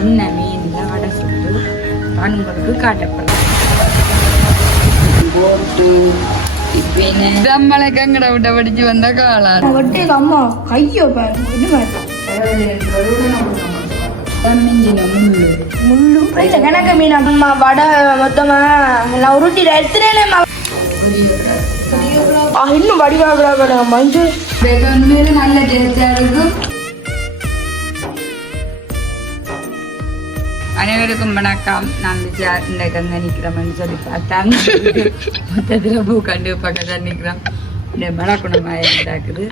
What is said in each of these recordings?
சின்ன மீனில் வடை சுட்டு உங்களுக்கு காட்டப்படலாம் போட்டு இப்போ நம்மளை கங்கடை விட்ட படிச்சு வந்த காலம் அம்மா கையோ முள்ளு கணக்கு மீன் அம்மா வடை மொத்தமா நான் உருட்டி எடுத்துனேனே இன்னும் வடிவாக மஞ்சள் நல்ல டேஸ்டா இருக்கும். அனைவருக்கும் வணக்கம். நான் விஜயா இன்றைக்கு அங்கே நிற்கிறோம்னு சொல்லி பார்த்தாங்க மொத்தத்தில் பூ கண்டு பக்கத்தில் நிற்கிறோம். இந்த மழக்குணமாக இருந்தாக்குது.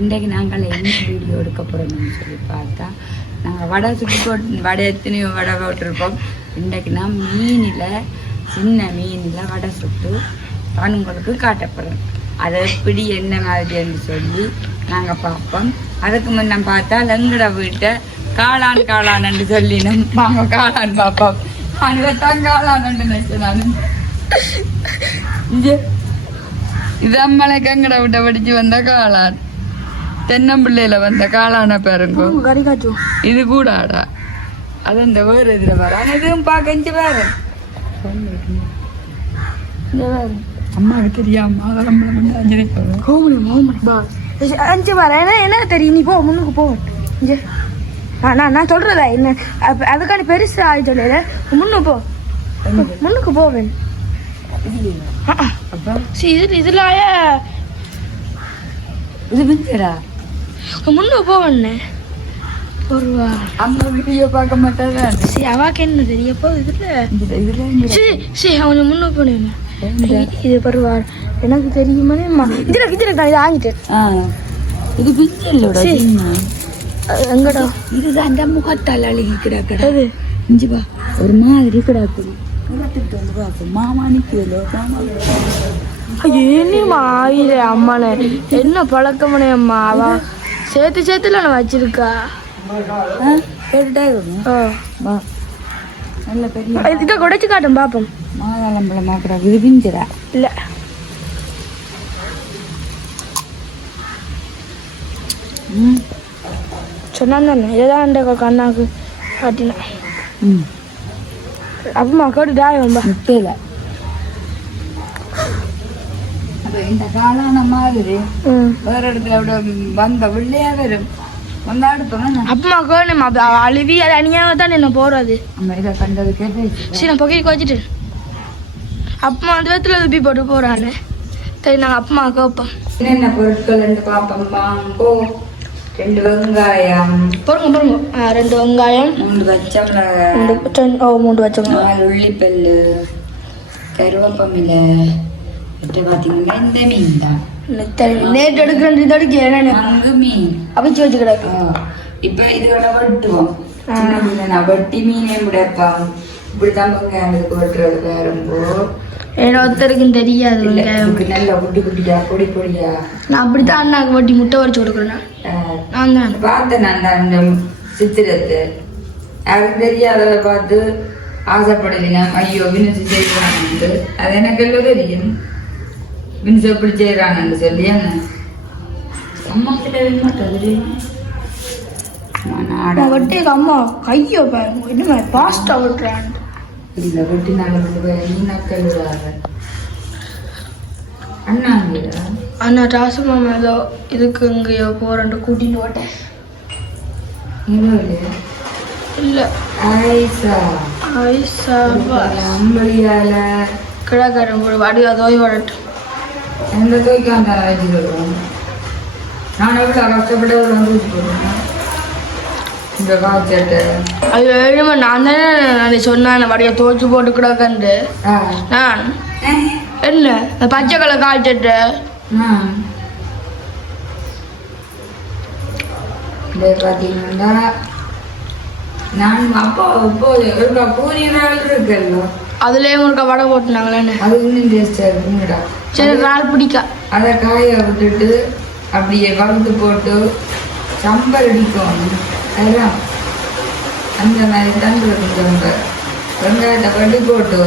இன்றைக்கு நாங்கள் என்ன வீடியோ எடுக்க போகிறோம்னு சொல்லி பார்த்தா நாங்கள் வடை சுட்டு போட்டு வடை எத்தனையோ வடை போட்டிருப்போம். இன்றைக்கு நான் மீனில் சின்ன மீனில் வடை சுட்டு நான் உங்களுக்கு காட்டப்படுறேன். அதை எப்படி என்ன மாதிரின்னு சொல்லி நாங்கள் பார்ப்போம். அதுக்கு முன்ன பார்த்தா லங்கட வீட்டை காளான்னு சொல்லினோம். வாங்க காளான் பார்ப்போம். அங்கத்தான் காளான்னு நினைச்சேன் நான். இது அம்மளை கங்கட விட்ட படிச்சு வந்த காளான், தென்னம்பிள்ளையில வந்த காளான பாருங்க. இது கூட ஆடா அது இந்த வேறு இதில் வர இதுவும் பார்க்க வேறு அம்மாவுக்கு தெரியாம அஞ்சு வரேன் என்ன தெரியும். நீ போ முன்னுக்கு போ. நான் சொல்றதா என்ன அதுக்கான பெருசு ஆள் சொல்லல. முன்னுக்கு போவேன். இதுல முன்னுக்கு போவேன். அம்மா வீடியோ பார்க்க மாட்டாங்க. சரி அவாக்கு என்ன தெரியப்போ இதுல சரி அவன் முன்னுக்கு போனேன். இது பருவார் எனக்கு தெரியுமா இதுல இதை ஆகிட்டேன். இது பிஞ்சல்லோட எங்கடா இதுதான் அந்த முகத்தால் அழுகி கிடக்குது. இஞ்சிப்பா ஒரு மாதிரி கிடக்குது. மாமா நிக்கலோ ஏனிமா ஆயிரே அம்மானே என்ன பழக்கமனே அம்மா அவ சேர்த்துல நான் வச்சிருக்கா. நல்ல பெரிய இதை குடைச்சு காட்டும் பாப்போம். மாதாளம்பழமா கிடக்கு. இது பிஞ்சரா இல்ல சொன்னான் இதான் அந்த கண்ணாக்கு காட்டினா அப்பமா கேட்டு தாயம்பா முட்டையில இந்த காளான மாதிரி வேற இடத்துல விட வந்த வெள்ளையா வரும். வந்தா எடுத்தோம் அப்பமா கேணுமா அழுவி அது அணியாக தான் என்ன போறது. நம்ம இதை கண்டது கேட்டு சரி நான் புகைக்கு வச்சுட்டு அப்பமா அந்த விதத்துல துப்பி போட்டு போறானே. சரி நாங்கள் அப்பமா கேட்போம். என்னென்ன பொருட்கள் பார்ப்போம். வாங்கோ 2 வெங்காயம் பொறுங்க 2 வெங்காயம் 3 பச்சை மிளகாய் 3 பச்சை மிளகாய் உள்ளிப்பல்லு கருவேப்பமில்லை. பார்த்தீங்கன்னா இந்த மீன் தான் நேற்று எடுக்கிறேன் அங்கு மீன் அவிச்சு வச்சு கிடக்கு. இப்போ இதோட வெட்டுவோம். நான் வெட்டி மீனே விடப்பான். இப்படிதான் வெங்காயத்துக்கு வெட்டுறது வேறும்போ ஒருத்தருக்கும் தெரியாது. நல்லா குட்டி குட்டியா பொடி பொடியா நான் அப்படித்தான் அண்ணாக்கு வட்டி முட்டை வரைச்சு கொடுக்குறேன். நான் தான் பார்த்தேன். நான் தான் இந்த சித்திரத்தை எனக்கு தெரியாததை பார்த்து ஆசைப்படலைனா ஐயோ வினசு செய்வான்னு. அது எனக்கு எல்லாம் தெரியும். வினசு எப்படி செய்யறான்னு சொல்லி அம்மா கிட்ட வட்டி அம்மா கையோ என்ன பாஸ்டா விட்டுறான். இல்ல வெட்டி நக்கல் அண்ணா ராசமாமா ஏதோ இதுக்கு இங்கேயோ போறேன் கூட்டின்னு ஓட்டேன். இல்ல ஐசா அம்பளியால கிடாக்காரன் போடு வடி அதோய் வரட்டும். எந்த தோய்க்காந்த சொல்லுவோம். நான் எவ்வளோ கஷ்டப்பட்டு வந்து போடுவேன் இந்த காய்ச்சட்டு. அது எழுமா நான் தானே நான் சொன்னேன் வடியை துவச்சி போட்டு கிடக்கண்டு. நான் என்ன பச்சை கலர் காய்ச்சட்டு பார்த்தீங்கன்னா நான் அப்போ இப்போ பூரி இருக்குல்ல அதுலேயே முருக்கா வடை போட்டுனாங்களே. அது இன்னும் டேஸ்டாக இருக்குங்கடா. சரி நாள் பிடிக்கா அதை காய விட்டுட்டு அப்படியே வறுத்து போட்டு சம்பல் அடிக்கணும். அதெல்லாம் அந்த மாதிரி தான் இருக்கும். வெங்காயத்தை வட்டி போட்டு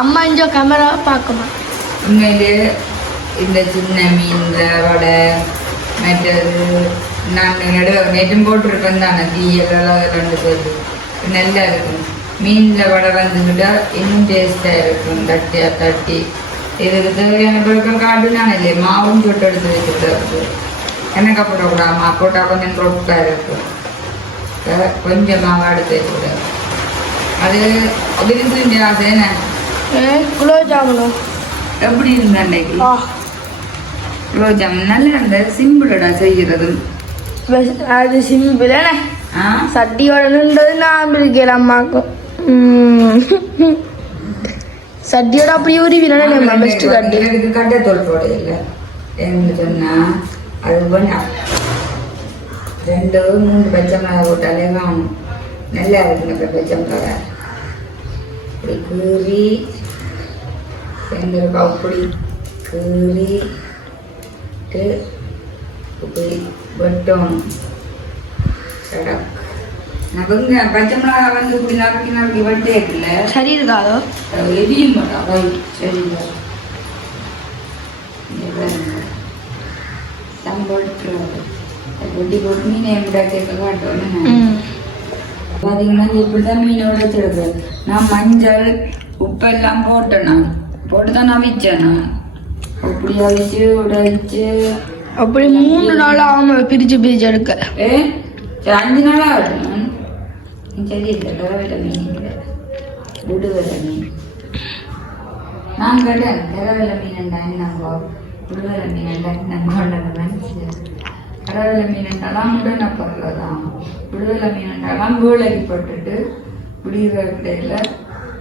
அம்மா இஞ்சோ கேமரா பார்க்கமா. உண்மையிலே இந்த சின்ன மீன் வடை மற்றது நான் நேற்றும் போட்டிருப்பேன் தானே தீயெல்லாம் ரெண்டு சேர்த்து நல்லா இருக்கும். மீனில் வடை வந்துக்கிட்டா இன்னும் டேஸ்ட்டாக இருக்கும். தட்டியாக தட்டி இதுக்கு தேவையான பொருட்கள் காட்டுனானே இல்லையே, மாவும் சொட்டு எடுத்து வச்சுட்டு எனக்கு போடக்கூடாது. போட்டால் கொஞ்சம் ரொட்டாக இருக்கும். கொஞ்சம் மாவு எடுத்து வச்சுக்கூடாது. அது விருது ஆசை என்ன குலோப் ஜாமுனும் எப்படி இருந்த அன்னைக்கு குலோப் ஜாமுன் நல்லா இருந்த. சிம்பிளடா செய்கிறது. அது சிம்பிள் சட்டியோட நின்றது நான் இருக்கேன் அம்மாக்கும். சட்டியோட அப்படி உருவினா பெஸ்ட் கட்டு இதுக்கு கட்டை தோல் போட இல்லை என்று சொன்னா அது வேணாம். 2-3 பச்சை மிளகா போட்டாலே காணும். நல்லா இருக்குங்க பச்சை மிளகா. இப்படி கீறி வெந்திருக்கா அப்படி கீறிட்டு இப்படி வெட்டணும். சடக் அவங்க பச்சை மிளகா வந்து இப்படி நறுக்கி வெட்டே இருக்குல்ல. சரி இருக்காதோ எரியும் மாட்டா. சரிங்க வெட்டி போட்டு மீனை எப்படி சேர்க்க காட்டுவேன். பார்த்தீங்கன்னா இப்படிதான் மீனை உடைச்சிருக்கேன். நான் மஞ்சள் உப்பெல்லாம் போட்டேன். நான் போட்டு தான் நான் வச்சேன். நான் அப்படி அவிச்சு உடைச்சு அப்படி 3 நாள் ஆமாம் பிரிச்சு எடுக்க. 5 நாளாக ஆகட்டும். சரி இல்லை கரவேல மீன் விடுதலை மீன் நான் கேட்டேன். கரவேல மீன் என்னங்கோ விடுதலை மீன் என்னங்கோ. கரவேல மீன் என்றாலாம் உடனே பொருள் தான். விடுதலை மீன் என்றாலாம் வேலைக்கு போட்டுட்டு விடுகிற இடையில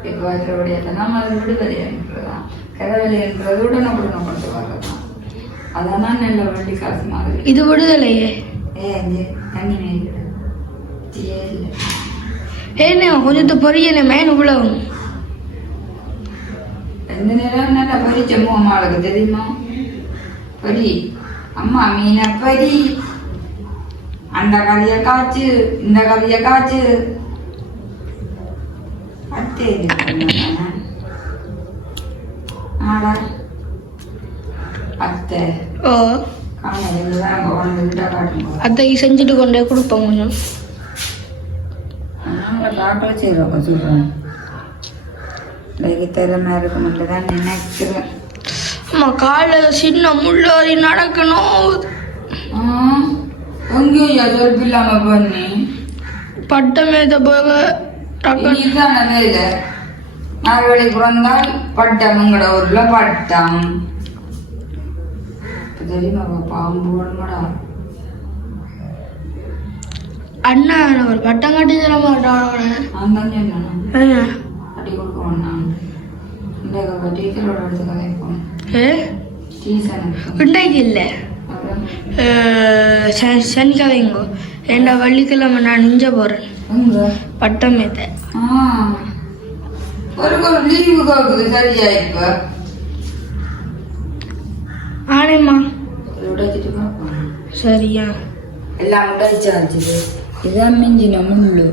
இப்போ வைக்கிறபடியெல்லாம் நம்ம அது விடுதலை என்றதான். கரவேலை என்றது உடனே கொண்டு வரதான். அதான் நல்ல வண்டி காசு மாதிரி. இது விடுதலையே தண்ணி மேய்க்கிறது இல்லை. ஏன்னா கொஞ்சத்தை பொரியல மேன் இவ்வளவு எந்த நேரம் நல்லா பொரிச்ச அம்மாவுக்கு தெரியுமா? பொரி அம்மா மீனை பொரி, அந்த கதையை காய்ச்சு இந்த கதையை காய்ச்சு அத்தே ஆடா அத்தை அத்தை செஞ்சுட்டு கொண்டே கொடுப்போம். கொஞ்சம் டாக்டர் செய்வாங்க சொல்கிறேன். திறமை இருக்கும்னு தான் நினைக்கிறேன். அம்மா காலையில் சின்ன முள்ளோரி நடக்கணும். எங்கேயா சொல் இல்லாமல் பண்ணி பட்டமேத போக இதுதான வேலை. மறுபடி பிறந்தால் பட்டம் எங்கட ஊர்ல பட்டம் தெரியுமா? பாம்பு ஒன்றுடா அண்ணா ஒரு பட்டம் கட்டி தர மாட்டான். நான் தான் சொன்னேன் கட்டி கொடுக்க வேண்டாம். இந்த டீச்சரோட எடுத்து கதைப்போம். இன்றைக்கு இல்லை சனிக்கிழமைங்கோ. ஏண்டா வெள்ளிக்கிழமை நான் நிஞ்ச போறேன் பட்டம் ஏத்த. ஒரு லீவு கேக்குது சரியா? இப்ப ஆனேம்மா உடைச்சிட்டு பார்ப்போம். சரியா எல்லாம் உடைச்சாச்சு. இதான் மிஞ்சின முள்ளு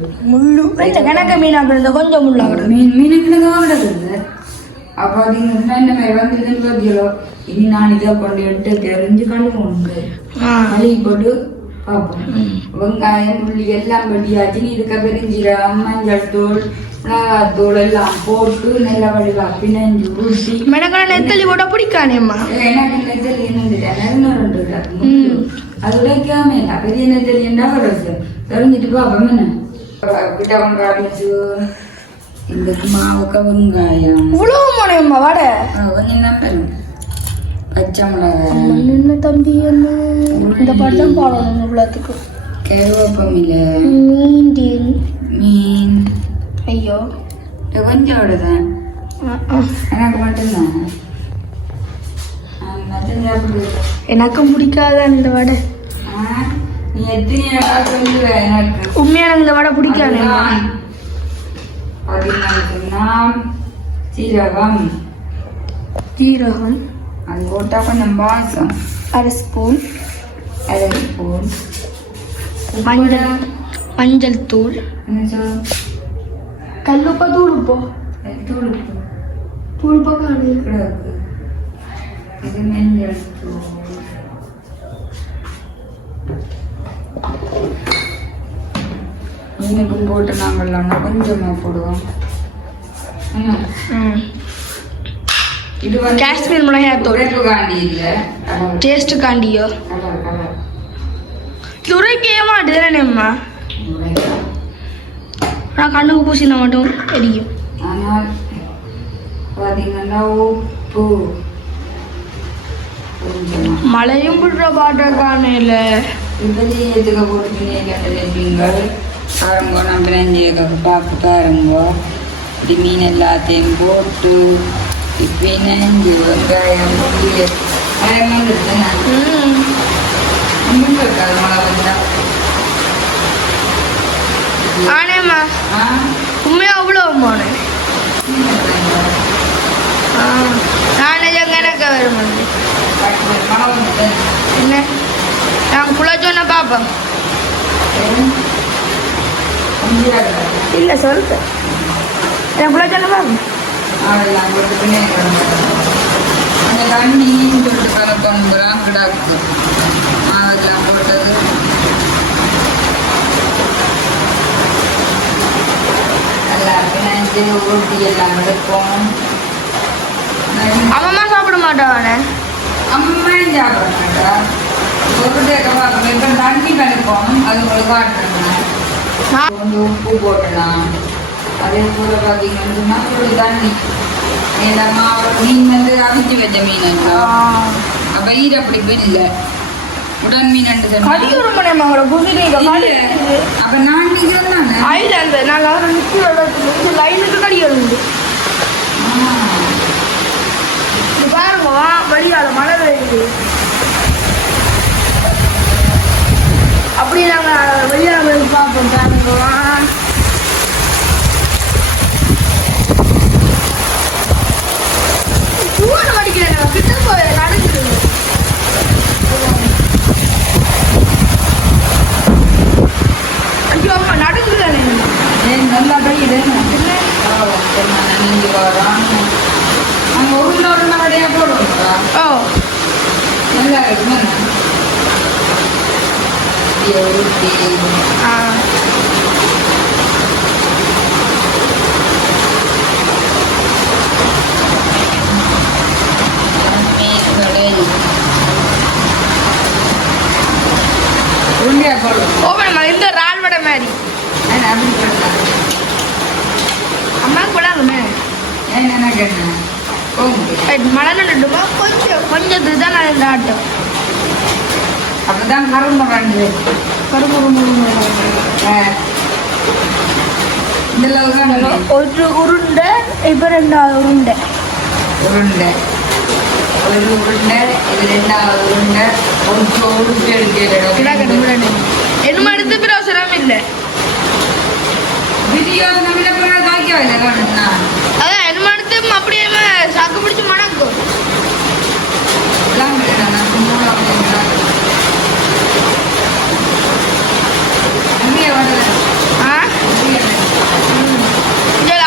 கணக்க மீனாக்குறது கொஞ்சம் முள்ளாக்குறது மீனுக்கு கிடக்குது. அப்போ அது இந்த மாதிரி வந்துருக்குன்னு பார்த்தியோ. இனி நான் இதை கொண்டு எடுத்து தெரிஞ்சு கழுவுண்டு கழுவி போட்டு பார்ப்போம். வெங்காயம் புள்ளி எல்லாம் வெட்டியாச்சு. இதுக்கு பெருஞ்சீரகம் மஞ்சள் தூள் மிளகாத்தூள் எல்லாம் போட்டு நல்ல வடிவா பிணைஞ்சு ஊற்றி நெத்தலி போட பிடிக்கானேம்மா. எனக்கு நெத்தலி என்ன அது உடைக்காம இல்லை. பெரிய நெத்தலி என்ன தெரிஞ்சிட்டு பார்ப்போம். என்ன கிட்ட கொண்டு ஆரம்பிச்சு இந்த மாவுக்கு வெங்காயம் இவ்வளவு மோனையம்மா வாட கொஞ்சம் நம்பணும். பச்சை மிளகாய் என்ன தம்பி என்ன இந்த பட்டம் போடணும். இவ்வளோத்துக்கு கருவேப்பமில்லை மீன் ஐயோ கொஞ்சம் விடுதேன். எனக்கு மட்டும்தான் எனக்கும் பிடிக்காதான் இந்த வடை. நீ எத்தனை சொல்லுவ எனக்கு உண்மையான இந்த வடை பிடிக்காது. சீரகம் ஜீரகம் அது போட்டால் கொஞ்சம் வாசம். 1/2 ஸ்பூன் மஞ்சள் தூள் கல்லுப்பா தூள் உப்போ தூள் பக்கம் இது மஞ்சள் தூள் மீனுக்கும் போட்டு நாங்கள் கொஞ்சமாக போடுவோம். இது வந்து காஷ்மீர் மிளகாய் தூள் காண்டி இல்லை, டேஸ்ட் காண்டியோ துறைக்கே மாட்டேதுனேம்மா. நான் கண்ணுக்கு பூசினா மட்டும் அடிக்கும். ஆனால் பார்த்தீங்கன்னா உப்பு மழையும் விடுற பாட்டக்கானையில் இப்போதையும் எதுக்க போட்டுங்கள் பாருங்கோ. நம்ம நெஞ்சு பார்த்து பாருங்கோ. இப்படி மீன் எல்லாத்தையும் போட்டு இப்படி நெஞ்சு வெங்காயம் மரம் இருக்குதுண்ணா ஒன்றும் இருக்காது மழை வந்தா. ஆனேம்மா உண்மையாக அவ்வளோ போனேன். நானே எனக்கு வரும் மழை வந்து என்ன நான் குழச்சோன்னா பார்ப்போம். இல்லை சொல்லுங்க என் குழச்சோன்னா பார்ப்போம். அதெல்லாம் போட்டு பின்னே அந்த தண்ணின்னு சொல்லிட்டு கலப்போங்கிறான் கிடாக்கு அதெல்லாம் போட்டது. எல்லாருக்கும் நெஞ்சு ஊட்டி எல்லாம் எடுப்போம். அம்மா சாப்பிட மாட்டானே. அம்மா சாப்பிட மாட்டா. ஒரு பார்க்கணும். இப்போ தண்ணி கலப்போம், அது உங்களுக்கு காட்டுறேன். கொஞ்சம் உப்பு போட்டலாம். அதே போல் பார்த்தீங்கன்னா ஒரு தண்ணி ஏன்னா மீன் வந்து அவிச்சு வச்ச மீன் அப்போ ஈர அப்படி இல்லை உடன் மீன் அப்போ நான் லைனுக்கு கடி வருது பாருங்க. வழியால மழை பெய்யுது. அப்படி நாங்கள் வெளியால பார்ப்போம். பாருங்க சூடு வடிக்கிறேன் கிட்ட போய் நடக்குது. ஐயோ அம்மா நடக்குதானே நல்லா பெய்யுது. நீங்க வரோம் அங்கே ஒரு வடையாக போடுவோம்க்கா. ஓ நல்லா இருக்குமே. உருண்டையாக போடுவோம். ஓப்பன் இந்த ரால் வடை மாதிரி அப்படி போடலாம். அம்மா போடாங்கம்மே. என்ன கேட்டேன் மழை நட்டுமா கொஞ்சம் இதுதான் நான் இந்த ஆட்டம். அப்பதான் கரும்பு ஒரு உருண்டை இப்போ ரெண்டாவது உருண்டை ஒரு உருண்டை இது ரெண்டாவது உருண்டை உருட்டு எடுத்து என்ன எடுத்து பிரயோசனம் இல்லை. வீடியோ நம்ம காய்க்க வேண்டாம். அதான் என்ன எடுத்து அப்படியே சாக்கு பிடிச்சி மணக்கும்.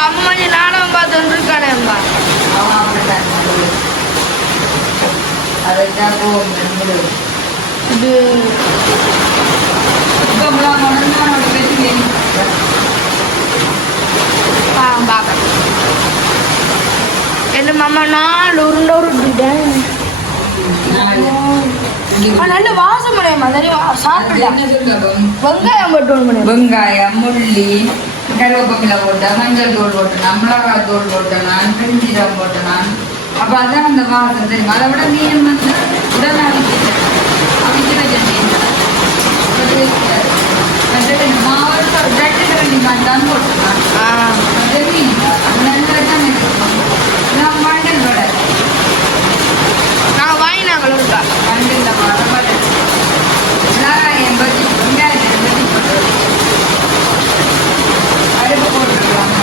அம்மா நானும் பார்த்து இருக்கானே அம்மா. இது என்ன மாமா 4 உருண்டை உருட்டுட்டேன். நல்ல வாசம் முடியுமா தெரியுமா? சாப்பிட்டேன். வெங்காயம் போட்டு வெங்காயம் முள்ளி கருவேப்பிலை போட்டேன், மஞ்சள் தூள் போட்டேன், மிளகாய் தூள் போட்டேன், பெருஞ்சீரகம் போட்டேன். அப்போ அதான் அந்த வாசம் தெரியுமா. அதை விட மீன் வந்து உடனே அவிக்கிற மீன் மாவட்ட 2 தான் போட்டேன். மீன் நான் மண்டல் வடை நான் வாங்கினாங்களோ இருக்கா மண்டலில் வடை நான் பஜ்ஜி வெங்காயத்தை பஜ்ஜி போட்டு அடுப்பு போட்டுருக்காங்க.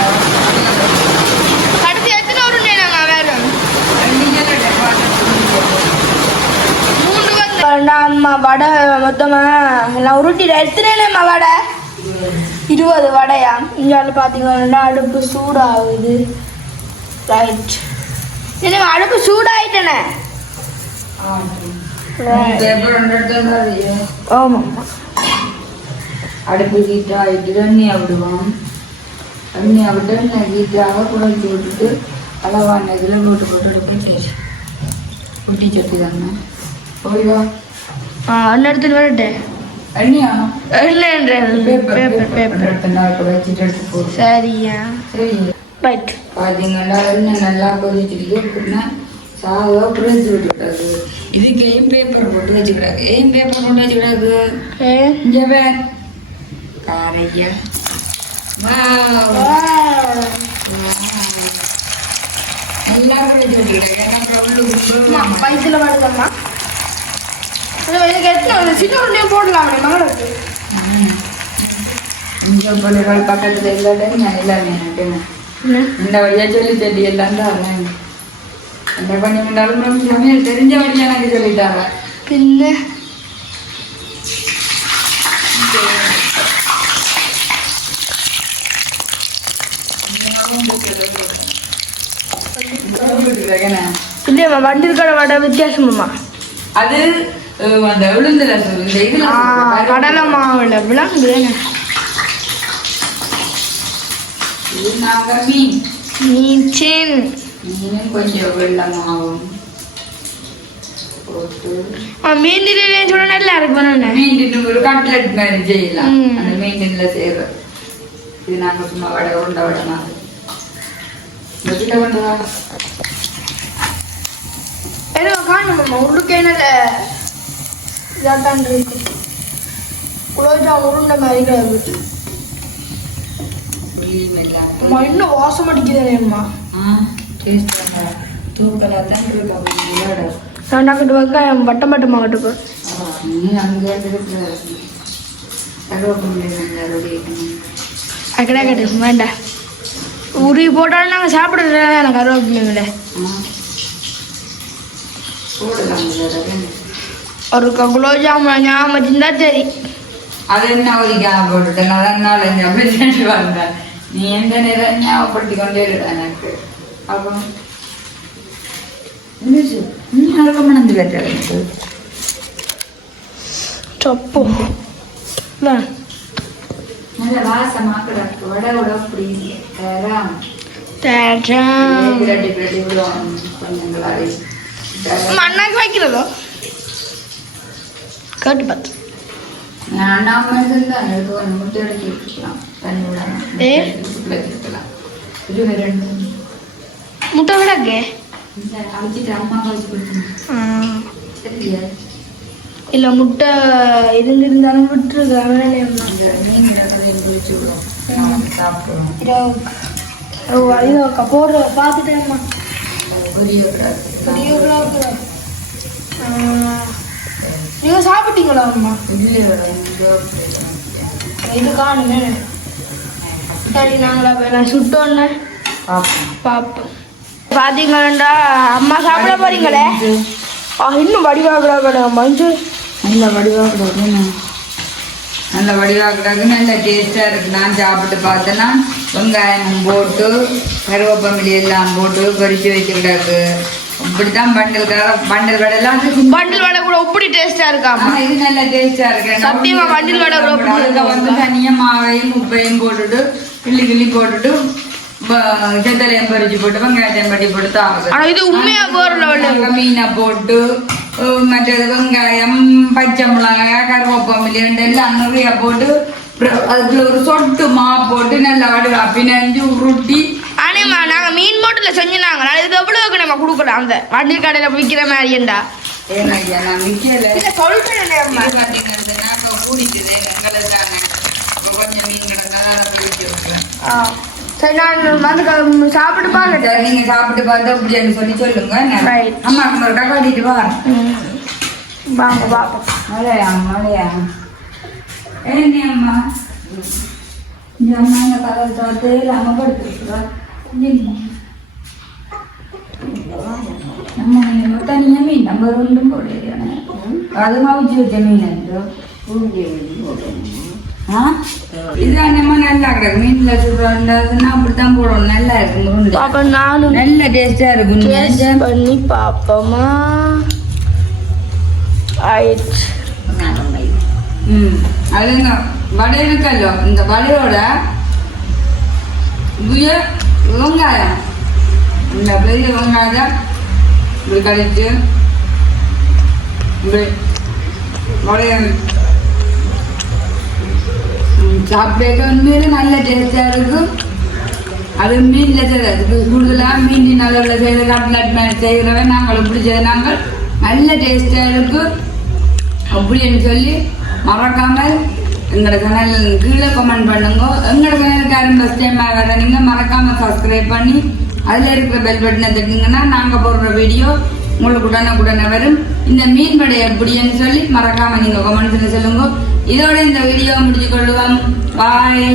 அடுத்து எத்தனை உருண்டை நாங்கள் வேறு 3 அம்மா வடை மொத்தமாக எல்லாம் உருட்டிட எத்தனைம்மா வடை 20 வடையா. இங்கே பார்த்தீங்கன்னா அடுப்பு சூடாகுது. ரைட் என்ன அடுப்பு சூடாயிட்டேனே. பேப்பர் ஆமாம் அடுப்பு ஹீட்டாகிட்டு எண்ணெயை விடுவோம். எண்ணெயை விட்டு எண்ணெய் ஹீட்டாக குழஞ்சி விட்டுட்டு அளவான இதில் போட்டு எடுத்து குட்டி சட்டி தானே போயிடுவா. அண்ணன் எடுத்துட்டு வரட்டேன். எண்ணெயா வச்சுட்டு எடுத்து போ. சரியா சரி ரைட். பார்த்தீங்கன்னா எண்ணெய் நல்லா கொதிச்சுட்டு அப்படின்னா சாதம் புரிஞ்சு விட்டுட்டாது. இதுக்கு ஏன் பேப்பர் போட்டு வச்சுக்கிறாங்க. ஏன் பேப்பர் போட்டு வச்சுக்கிறாங்க இங்கே வேற காரையா எல்லாரும் வச்சு விட்டுருக்காங்க. பைசில் வருதம்மா சின்ன போடலாம் மகளுக்கு. இந்த பிள்ளைகள் பக்கத்தில் இல்லாட்டும் நான் எல்லாமே இந்த வழியாக சொல்லி எல்லாம் தான் என்ன பண்ணி இருந்தாலும் சமையல் தெரிஞ்ச வழியாக எனக்கு சொல்லிட்டாங்க. பின்ன இல்லையம்மா வண்டி கடை வடை வித்தியாசமாம்மா. அது அந்த விழுந்துல கடலை மாவுல விளங்குது. நாங்கள் மீன் மீன் கொஞ்சம் வெள்ளமாகும் போட்டு மீன் சொல்ல நல்லா இருக்கும். மீன் ஒரு கட்லெட் மாதிரி செய்யலாம். அந்த மீன்ல செய்யற இது நாங்கள் சும்மா வடை உருண்டை வடை மாதிரி வச்சுட்ட பண்ணுவா. காணுமாம்மா உருளைக்கிழங்குல இதாத்தான் இருக்கு. குலோப்ஜாம் உருண்டை மாதிரி கிடக்கு. அம்மா இன்னும் வாசம் அடிக்குதுனேம்மா. சாண்டாக்கிட்டு வெங்காயம் வட்டம் வட்டமாக கட்டுப்போ. அக்கடா கட்டு வேண்டாம். உருவி போட்டாலும் நாங்கள் சாப்பிட்றது எனக்கு கருவேப்பிள்ளைங்கள ஒரு குலோப்ஜாம் ஞாபகம் வச்சிருந்தா சரி. அது என்ன ஒதுக்காம போட்டுட்டேன். அதனால வந்தேன். நீ எந்த நேரம் ஞாபகப்படுத்தி கொண்டே இருக்க எனக்கு. அப்போ மணந்து கேட்ட எனக்கு சொப்பு நல்ல வாசமாக்கிட வடை விட அப்படி மண்ணாக்கு வைக்கிறதோ கேட்டு பார்த்து முட்டை அடிச்சு விட்டுக்கலாம். தண்ணி விடலாம். முட்டை விடக்கு அடிச்சுட்டு அம்மா வச்சு கொடுத்தேன். சரியா இல்லை முட்டை இருந்திருந்தாலும் விட்டுருக்காங்க. போடுற பார்த்துட்டேம்மா. நீங்க சாப்பிட்டீங்களா அம்மா? இது காணுங்க. சரி நாங்களா சுட்டோன்னு பார்ப்போம். பார்த்தீங்களா அம்மா சாப்பிட போறீங்களே. இன்னும் வடிவாக மஞ்சள் நல்ல வடிவாக நல்ல வடிவாக்குறாங்க. நல்ல டேஸ்டாக இருக்குது. நான் சாப்பிட்டு பார்த்தேன்னா வெங்காயம் போட்டு கருவேப்பமிலி எல்லாம் போட்டு பொரிச்சு வச்சுக்கிட்டாக்கு. இப்படித்தான் பண்டல் கடையெல்லாம் பண்டில் வடை கூட இப்படி டேஸ்டா இருக்காமா. இது நல்ல டேஸ்டா இருக்கு. சத்தியமா பண்டில் வடை கூட வந்து தனியா மாவையும் உப்பையும் போட்டுட்டு கிள்ளி போட்டுட்டு செத்தலையும் பறிச்சு போட்டு வெங்காயத்தையும் பட்டி போட்டு தாங்க. ஆனா இது உண்மையா போற மீனை போட்டு மற்றது வெங்காயம் பச்சை மிளகாய் கருவேப்பமிலி எல்லாம் நிறைய போட்டு அதுக்குள்ள ஒரு சொட்டு மா போட்டு நல்லா வடுகா பிணைஞ்சு உருட்டி. ஆனேம்மா நாங்க மீன் போட்டுல செஞ்சுனாங்க. இது எவ்வளவுக்கு நம்ம கொடுக்கலாம் அந்த வண்டி கடையில விற்கிற மாதிரிண்டா. ஏன்னா நான் விற்கல சொல்றேன் கூடிக்குது எங்களுக்கான கொஞ்சம் மீன் கிடந்தா. சரி நான் வந்து சாப்பிட்டு பாருங்க. நீங்க சாப்பிட்டு பார்த்து அப்படின்னு சொல்லுங்க. அம்மாக்கு ஒரு காட்டிட்டு வாங்க பாப்போம். மழையா ஏன்னு அம்மா இந்த அம்மா இந்த கதை பார்த்து அம்மா படுத்துருக்குறா. நம்ம தனியா மீன் நம்ம ரெண்டும் போடுறாங்க. அது மவிச்சு வச்ச மீன் இது நம்ம நல்லா கிடக்கு. மீன்ல சொல்றதுன்னா அப்படித்தான் போடணும். நல்லா இருக்கு. நானும் நல்ல டேஸ்டா இருக்கும். பண்ணி பாப்போமா. அதுங்க வடை இருக்கல்லோ இந்த வடையோட வெங்காயம் இந்த பெரிய வெங்காயம் இப்படி கழிச்சு இப்படி வடைய சாப்பிட்டு உண்மையில நல்ல டேஸ்டாக இருக்கும். அது மீனில் செய்யறதுக்கு கூடுதலாக மீன் நல்ல செய்கிற கட்லட் மாதிரி செய்கிறவன் நாங்கள் பிடிச்சது நாங்கள் நல்ல டேஸ்டாக இருக்கும் அப்படின்னு சொல்லி மறக்காமல் எங்களோட சேனல் கீழே கமெண்ட் பண்ணுங்க. எங்களோட சேனலுக்கு யாரும் ஃபஸ்ட் டைம் வர நீங்கள் மறக்காமல் சப்ஸ்கிரைப் பண்ணி அதில் இருக்கிற பெல் பட்டனை தட்டிங்கன்னா நாங்கள் போடுற வீடியோ உங்களுக்கு உடனே வரும். இந்த மீன் வடை எப்படின்னு சொல்லி மறக்காமல் நீங்கள் கமெண்ட்ஸில் சொல்லுங்க. இதோட இந்த வீடியோ முடிச்சு கொள்ளுவோம். பாய்.